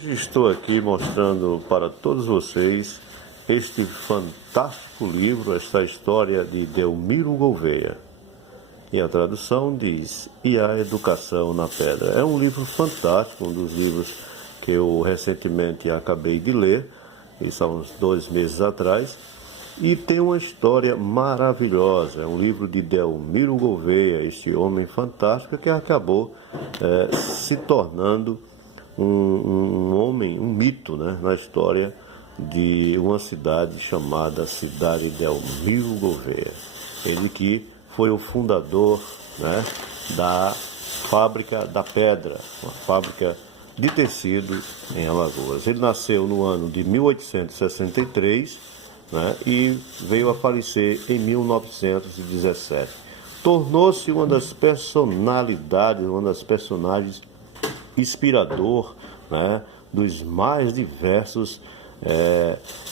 Hoje estou aqui mostrando para todos vocês este fantástico livro, esta história de Delmiro Gouveia. E a tradução diz: E a Educação na Pedra. É um livro fantástico, um dos livros que eu recentemente acabei de ler, isso há uns 2 meses atrás, e tem uma história maravilhosa. É um livro de Delmiro Gouveia, este homem fantástico que acabou se tornando um homem, um mito, né, na história de uma cidade chamada Cidade Delmiro Gouveia. Ele que foi o fundador, né, da Fábrica da Pedra, uma fábrica de tecido em Alagoas. Ele nasceu no ano de 1863, né, e veio a falecer em 1917. Tornou-se uma das personalidades, uma das personagens inspirador, né, dos mais diversos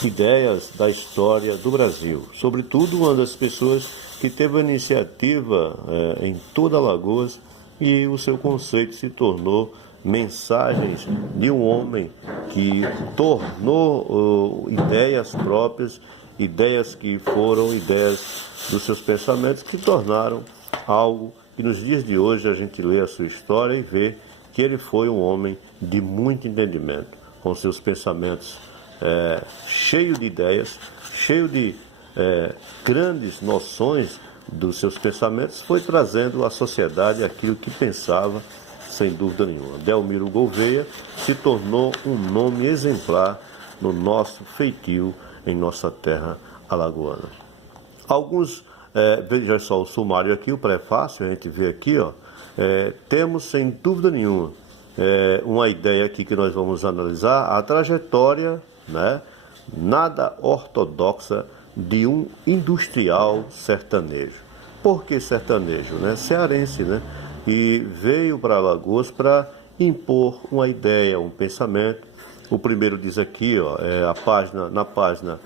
ideias da história do Brasil. Sobretudo uma das pessoas que teve a iniciativa em toda Alagoas, e o seu conceito se tornou mensagens de um homem que tornou ideias próprias, ideias que foram ideias dos seus pensamentos, que tornaram algo que nos dias de hoje a gente lê a sua história e vê que ele foi um homem de muito entendimento, com seus pensamentos cheio de ideias, cheio de grandes noções dos seus pensamentos, foi trazendo à sociedade aquilo que pensava, sem dúvida nenhuma. Delmiro Gouveia se tornou um nome exemplar no nosso feitio, em nossa terra alagoana. Alguns, veja só o sumário aqui, o prefácio, a gente vê aqui, ó, temos sem dúvida nenhuma uma ideia aqui que nós vamos analisar, a trajetória, né, nada ortodoxa de um industrial sertanejo. Por que sertanejo? Né? Cearense, né? E veio para Alagoas para impor uma ideia, um pensamento. O primeiro diz aqui, ó, na página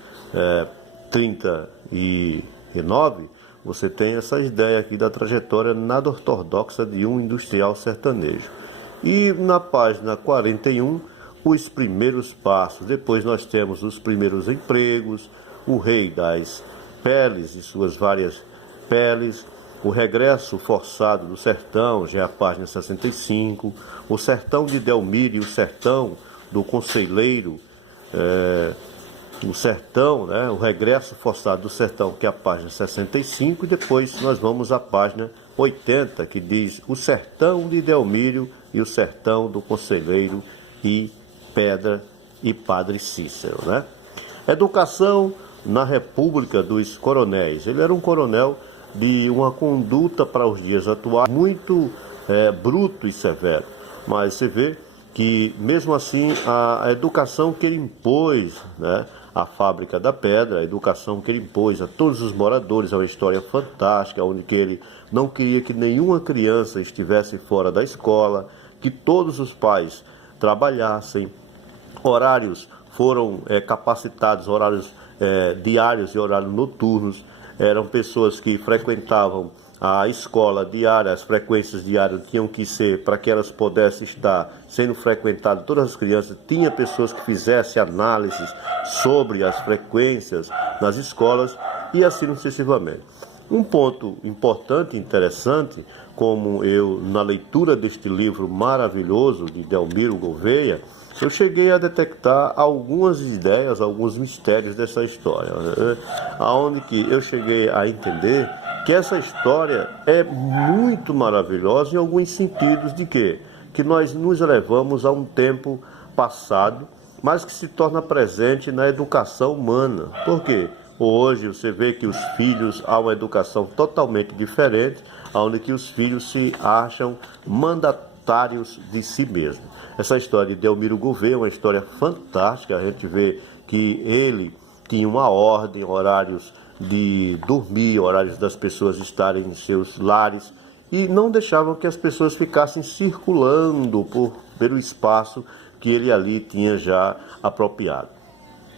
39, você tem essa ideia aqui da trajetória nada ortodoxa de um industrial sertanejo. E na página 41, os primeiros passos. Depois nós temos os primeiros empregos, o rei das peles e suas várias peles, o regresso forçado do sertão, já é a página 65, o sertão de Delmiro e o sertão do conselheiro, o sertão, né, o regresso forçado do sertão, que é a página 65, e depois nós vamos à página 80, que diz o sertão de Delmiro e o sertão do conselheiro e Pedra e Padre Cícero, né? Educação na República dos Coronéis. Ele era um coronel de uma conduta para os dias atuais muito bruto e severo, mas você vê que mesmo assim a educação que ele impôs, né, à Fábrica da Pedra, a educação que ele impôs a todos os moradores, é uma história fantástica, onde que ele não queria que nenhuma criança estivesse fora da escola, que todos os pais trabalhassem, horários foram capacitados, horários diários e horários noturnos, eram pessoas que frequentavam a escola diária, as frequências diárias tinham que ser para que elas pudessem estar sendo frequentadas, todas as crianças, tinha pessoas que fizessem análises sobre as frequências nas escolas e assim sucessivamente. Um ponto importante e interessante, como eu, na leitura deste livro maravilhoso de Delmiro Gouveia, eu cheguei a detectar algumas ideias, alguns mistérios dessa história, né? Aonde que eu cheguei a entender que essa história é muito maravilhosa em alguns sentidos de quê? Que nós nos elevamos a um tempo passado, mas que se torna presente na educação humana. Por quê? Hoje você vê que os filhos há uma educação totalmente diferente, onde que os filhos se acham mandatários de si mesmos. Essa história de Delmiro Gouveia é uma história fantástica. A gente vê que ele tinha uma ordem, horários de dormir, horários das pessoas estarem em seus lares, e não deixavam que as pessoas ficassem circulando pelo espaço que ele ali tinha já apropriado.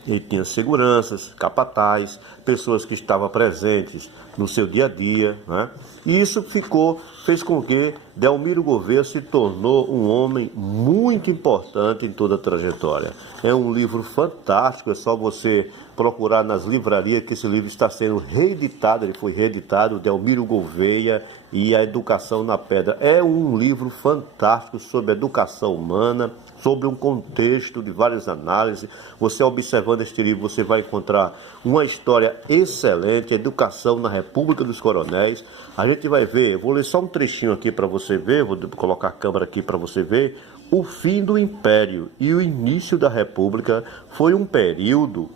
Ele tinha seguranças, capatazes, pessoas que estavam presentes no seu dia a dia, né? E isso fez com que Delmiro Gouveia se tornou um homem muito importante em toda a trajetória. É um livro fantástico, é só você procurar nas livrarias que esse livro está sendo reeditado, ele foi reeditado, Delmiro Gouveia e a Educação na Pedra. É um livro fantástico sobre educação humana, sobre um contexto de várias análises. Você observando este livro, você vai encontrar uma história excelente, Educação na República dos Coronéis. A gente vai ver, eu vou ler só um trechinho aqui para você ver, vou colocar a câmera aqui para você ver. O fim do Império e o início da República foi um período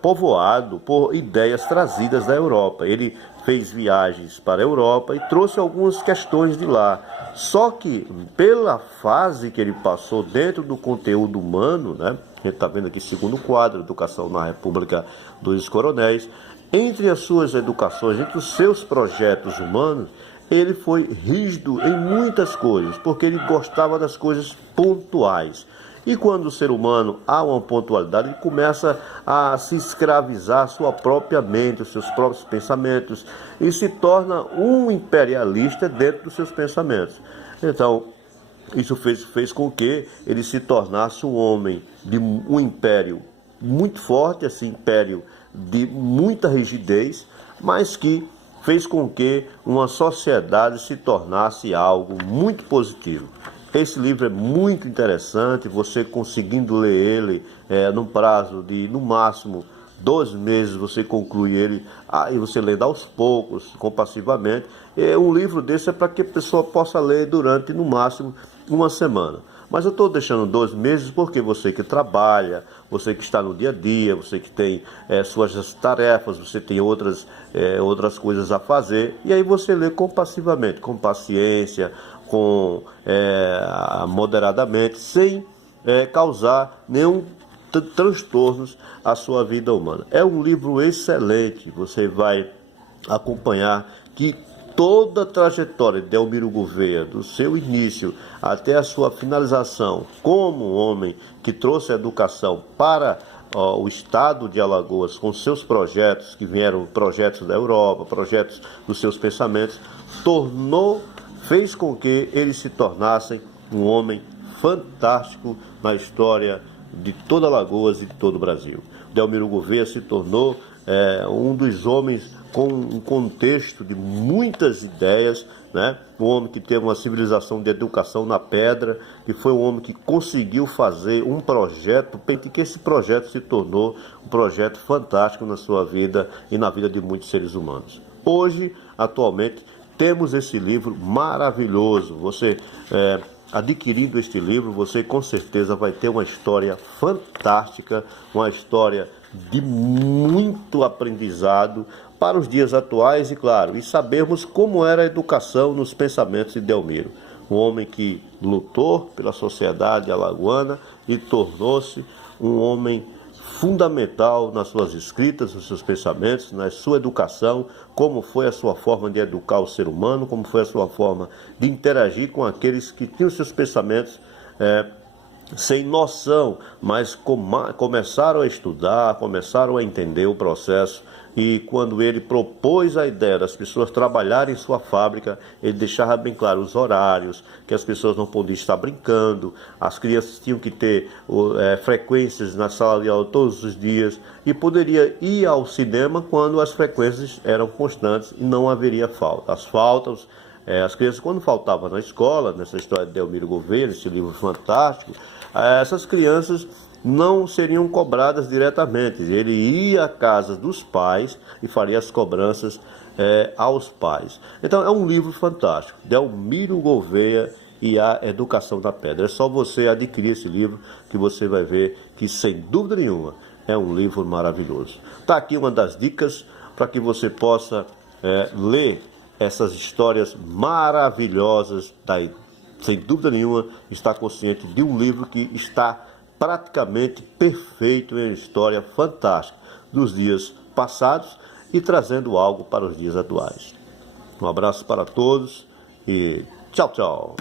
povoado por ideias trazidas da Europa. Ele fez viagens para a Europa e trouxe algumas questões de lá. Só que, pela fase que ele passou dentro do conteúdo humano, né? A gente está vendo aqui segundo quadro, Educação na República dos Coronéis, entre as suas educações, entre os seus projetos humanos, ele foi rígido em muitas coisas, porque ele gostava das coisas pontuais. E quando o ser humano há uma pontualidade, ele começa a se escravizar a sua própria mente, os seus próprios pensamentos, e se torna um imperialista dentro dos seus pensamentos. Então, isso fez com que ele se tornasse um homem de um império muito forte, esse império de muita rigidez, mas que fez com que uma sociedade se tornasse algo muito positivo. Esse livro é muito interessante, você conseguindo ler ele num prazo de, no máximo, 2 meses, você conclui ele, aí você lendo aos poucos, compassivamente. Um livro desse é para que a pessoa possa ler durante, no máximo, 1 semana. Mas eu estou deixando 2 meses porque você que trabalha, você que está no dia a dia, você que tem suas tarefas, você tem outras coisas a fazer, e aí você lê compassivamente, com paciência, moderadamente, sem causar nenhum transtornos à sua vida humana. É um livro excelente, você vai acompanhar que toda a trajetória de Delmiro Gouveia, do seu início até a sua finalização, como um homem que trouxe a educação para o estado de Alagoas, com seus projetos, que vieram projetos da Europa, projetos dos seus pensamentos, fez com que eles se tornassem um homem fantástico na história de toda Alagoas e de todo o Brasil. Delmiro Gouveia se tornou um dos homens com um contexto de muitas ideias, né? Um homem que teve uma civilização de educação na pedra, que foi um homem que conseguiu fazer um projeto, e que esse projeto se tornou um projeto fantástico na sua vida e na vida de muitos seres humanos. Hoje, atualmente, temos esse livro maravilhoso. Você adquirindo este livro, você com certeza vai ter uma história fantástica, uma história de muito aprendizado para os dias atuais e, claro, e sabermos como era a educação nos pensamentos de Delmiro. Um homem que lutou pela sociedade alagoana e tornou-se um homem fundamental nas suas escritas, nos seus pensamentos, na sua educação, como foi a sua forma de educar o ser humano, como foi a sua forma de interagir com aqueles que tinham seus pensamentos sem noção, mas começaram a estudar, começaram a entender o processo. E quando ele propôs a ideia das pessoas trabalharem em sua fábrica, ele deixava bem claro os horários, que as pessoas não podiam estar brincando, as crianças tinham que ter frequências na sala de aula todos os dias, e poderia ir ao cinema quando as frequências eram constantes e não haveria falta. As faltas, as crianças, quando faltavam na escola, nessa história de Delmiro Gouveia, esse livro fantástico, essas crianças não seriam cobradas diretamente. Ele ia à casa dos pais e faria as cobranças aos pais. Então é um livro fantástico, Delmiro Gouveia e a Educação da Pedra. É só você adquirir esse livro que você vai ver que, sem dúvida nenhuma, é um livro maravilhoso. Está aqui uma das dicas para que você possa ler essas histórias maravilhosas. Sem dúvida nenhuma, está consciente de um livro que está praticamente perfeito em história fantástica dos dias passados e trazendo algo para os dias atuais. Um abraço para todos e tchau, tchau.